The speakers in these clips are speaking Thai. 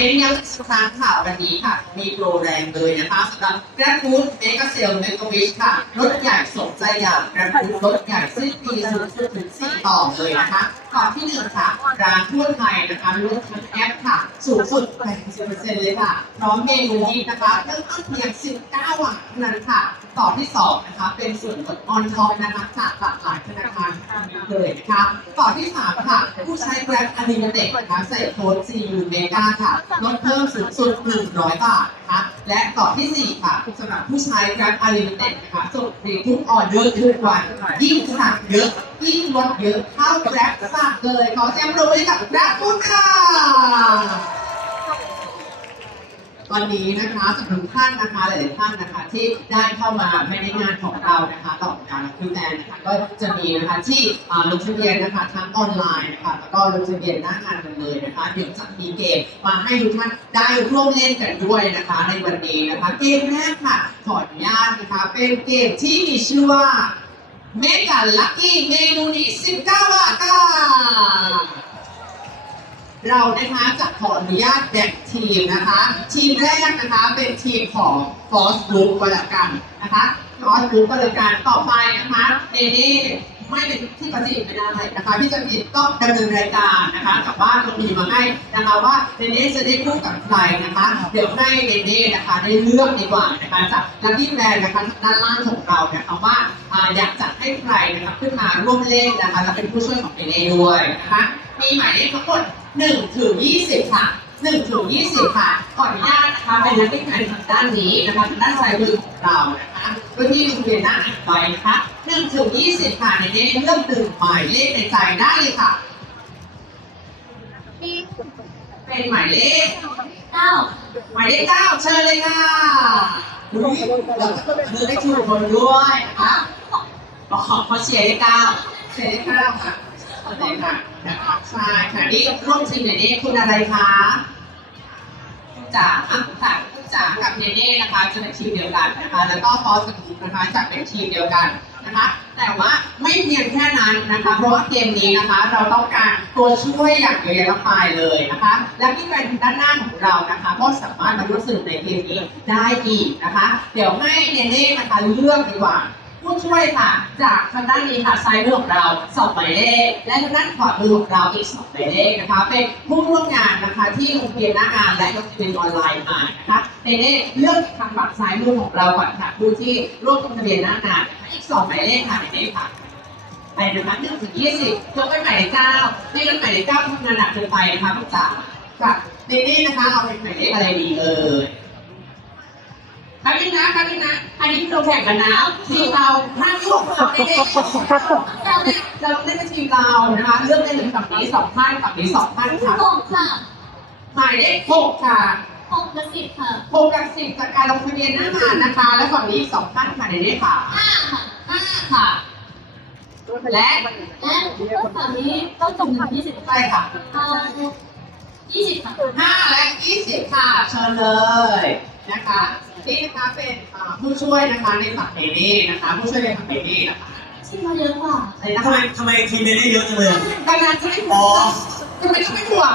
เน้นย้ำอีกครั้งค่ะวันนี้ค่ะ มีโปรแรงเลยนะคะสำหรับ Grab Food Mega Sale Mega Wish ค่ะรถใหญ่สมใจอยาก Grab Food รถใหญ่สิ้นปีสูงสุดถึงสี่ต่อเลยนะคะก่อนที่หนึ่งค่ะ ร้านทั่วไทยนะคะลดทั้งแอปค่ะ สูงสุด80%เลยค่ะ พร้อมเมนูนี้นะคะเริ่มต้นเพียง 19บาทเท่านั้นค่ะต่อที่สองนะคะ เป็นส่วนลดออนทอปนะคะจากหลากหลายธนาคารเลยนะคะต่อที่สามค่ะ ผู้ใช้ Grab Unlimited นะคะใส่โค้ด CU Mega ค่ะลดเพิ่มสูงสุด100 บาท และต่อที่สี่ค่ะสำหรับผู้ใช้ Grab Unlimited นะคะส่งฟรีทุกออเดอร์ทุกวัน ยิ่งสั่งเยอะ ยิ่งลดเยอะเท่า Grab สั่งเลย ขอแจมโรยกับ Grab Food ค่ะวันนี้นะคะสำหรับท่านนะคะหลายๆท่านนะคะ ที่ได้เข้ามาภายในงานของเรานะคะต่อการรับคือแทนนะคะก็จะมีนะคะที่ลงทะเบียนนะคะทั้งออนไลน์นะคะแล้วก็ลงทะเบียนหน้างานกัน เลยนะคะเดี๋ยวจะมีเกมมาให้ทุกท่านได้ร่วมเล่นกันด้วยนะคะ ในวันนี้นะคะ เกมแรกค่ะขออนุญาตนะคะ เป็นเกมที่มีชื่อว่าเมกาลัคกี้เมนูนี้ 19 บาทค่ะเรานะคะจะขออนุญาตแบ่งทีมนะคะ ทีมแรกนะคะเป็นทีมของฟอสบุ๊กก็แล้วกันนะคะฟอสบุ๊กก็แล้วกันต่อไปนะคะเนเน่ ไม่เป็นที่ประสิทธิ์ไม่ได้นะคะพี่จันจิตต้องดำเนินรายการนะคะกับว่าเรามีมาให้นะคะว่าเนเน่จะได้คู่กับใครนะคะ เดี๋ยวให้เนเน่นะคะได้เลือกดีกว่านะคะจากลักกี้แบรนด์นะคะด้านล่างของเรานะคะว่าอ่าอยากจะให้ใครนะคะขึ้นมาร่วมเล่นนะคะและเป็นผู้ช่วยของเนเน่ด้วยนะคะมีหมายเลขทั้งหมด1ถึง20ค่ะ 1ถึง20ค่ะขออนุญาตนะคะเป็นนักวิ่งงานทางด้านนี้นะคะทางด้านซ้ายมือของเรานะคะเพื่อที่โรงเรียนหน้าอ่านไปนะคะ1ถึง20ค่ะในนี้เลือกหนึ่งหมายเลขในใจได้เลยค่ะ เป็นหมายเลขเก้าหมายเลขเก้าเชิญเลยค่ะอุ๊ยแล้วก็เลือกได้ทุกคนด้วยนะคะขอขอขอเชียเลขเก้าเชียเลขเก้าค่ะโอเคค่ะใช่ค่ะนี่ร่วมทีมไหนนี่คุณอะไรคะ จ๋าอะคุณจ๋าคุณจ๋ากับเนเน่นะคะจะเป็นทีมเดียวกันนะคะ แล้วก็ฟอสกับบุ๊กนะคะจะเป็นทีมเดียวกันนะคะ แต่ว่าไม่เพียงแค่นั้นนะคะ เพราะว่าเกมนี้นะคะ เราต้องการตัวช่วยอย่างเดียวมากมายเลยนะคะ และที่เป็นด้านหน้าของเรานะคะ ก็สามารถมาร่วมสนุกในเกมนี้ได้อีกนะคะ เดี๋ยวให้เนเน่นะคะเลือกดีกว่า ผู้ช่วยค่ะ จากทางด้านนี้ค่ะซ้ายมือของเราสองหมายเลขและทางด้านขวามือของเราอีกสองหมายเลขนะคะ เป็นผู้ร่วมงานนะคะที่ลงทะเบียนหน้างานและลงทะเบียนออนไลน์มานะคะเนเน่เลือกทางฝั่งซ้ายมือของเราก่อนค่ะผู้ที่ร่วมลงทะเบียนหน้างานอีกสองหมายเลขค่ะเนเน่ค่ะไปนะคะหนึ่งถึงยี่สิบยกไปหมายเลขเก้าไม่งั้นหมายเลขเก้าทำงานหนักเกินไปนะคะคุณจ๋าค่ะเนเน่นะคะเอาเป็นหมายเลขอะไรดีเอ่ย ครับพี่นะครับพี่นะ อันนี้เราแข่งกันนะทีมเราห้าลูกเราเนเน่เราเนี่ยเราเล่นเป็นทีมเรานะคะเลือกได้ถึงฝั่งนี้สองท่านฝั่งนี้สองท่านค่ะหกค่ะหมายเลขหกค่ะหกกับสิบค่ะหกกับสิบจากการลงทะเบียนหน้างานนะคะ และฝั่งนี้สองท่านค่ะเนเน่ค่ะห้าค่ะห้าค่ะและและฝั่งนี้ก็จบถึงยี่สิบใช่ค่ะยี่สิบค่ะห้าและยี่สิบค่ะเชิญเลย นะคะนี่นะคะเป็นอ่าผู้ช่วยนะคะในฝั่งเนเน่นะคะ ผู้ช่วยในฝั่งเนเน่นะคะชิมมาเยอะกว่าอะไรนะทำไมคะทำไมทีมเนเน่เยอะจังเลยการงานจะไม่ห่วงทำไมต้องไม่ห่วง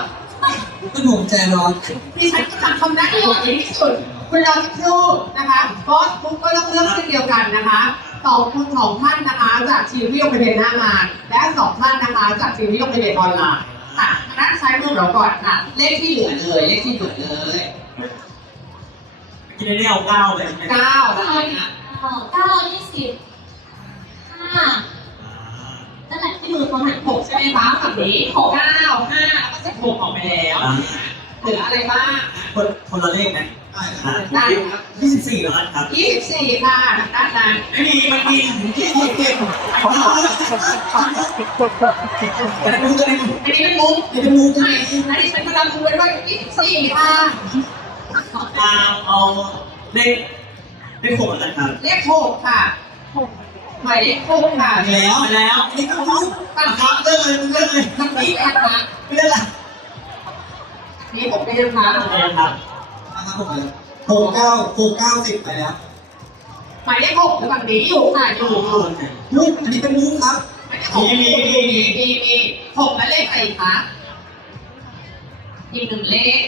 ก็หนุ่มใจร้อนดิฉันกำลังทำหน้าที่ของเองที่สุดคุณรอสักครู่นะคะบอสบุ๊กก็ต้องเลือกเช่นเดียวกันนะคะสองคนสองท่านนะคะ จากทีมที่ลงทะเบียนหน้างาน และสองท่านนะคะ จากทีมที่ลงทะเบียนออนไลน์ค่ะทางด้านซ้ายมือเราก่อนค่ะ เลขที่เหลือเลย เลขที่เหลือเลย ทีมเนเน่เอาเก้าเลยใช่ไหมเก้าแล้วนะเอาเก้ายี่สิบห้านั่นแหละที่มือเขาหันหกใช่ไหมคะฝั่งนี้หกเก้าห้าแล้วก็สิบหกออกไปแล้วอ่าเหลืออะไรบ้างคนคนละเลขไหมได้ครับยี่สิบสี่ล้านครับยี่สิบสี่ค่ะทางด้านนั้นไม่มีมันมียี่สิบเจ็ดแต่ดูกันดูอันนี้เป็นมุกจะมูกันอันนี้เป็นพลังมุกไว้ด้วยยี่สิบสี่ค่ะ เอาเอาเลขเลขหกแล้วกันครับเลขหกค่ะหมายเลขหกค่ะไปแล้วไปแล้วนี่ก็รู้ตั้งครับเลิกเลยเลิกเลยทางนี้นะคะเลิกละนี่ผมไม่ได้นะคะโอเคครับหกเก้าหกเก้าสิบไปแล้วหมายเลขหกอยู่ฝั่งนี้อยู่ค่ะอยู่อยู่มุกอันนี้เป็นมุกครับหมายเลขหกมีมีมีมีมีหกและเลขอะไรอีกคะอีกหนึ่งเลข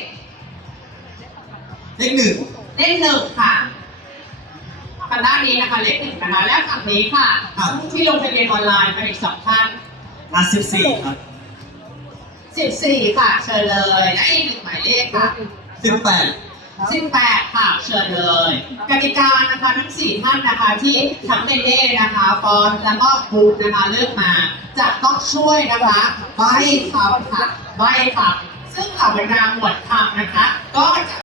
เลขหนึ่งเลขหนึ่งค่ะทางด้านนี้นะคะเลขหนึ่งนะคะแล้วฝั่งนี้ค่ะครับที่ลงทะเบียนออนไลน์มาอีกสองท่านมาสิบสี่ครับสิบสี่ค่ะเชิญเลยและอีกหนึ่งหมายเลขค่ะสิบแปดสิบแปดค่ะเชิญเลยกติกานะคะทั้งสี่ท่านนะคะที่ทั้งเนเน่นะคะฟอนแล้วก็บูมนะคะเลือกมาจะต้องช่วยนะคะใบคำค่ะใบคำซึ่งเหล่าบรรดาหมวดคำนะคะ ก็จะ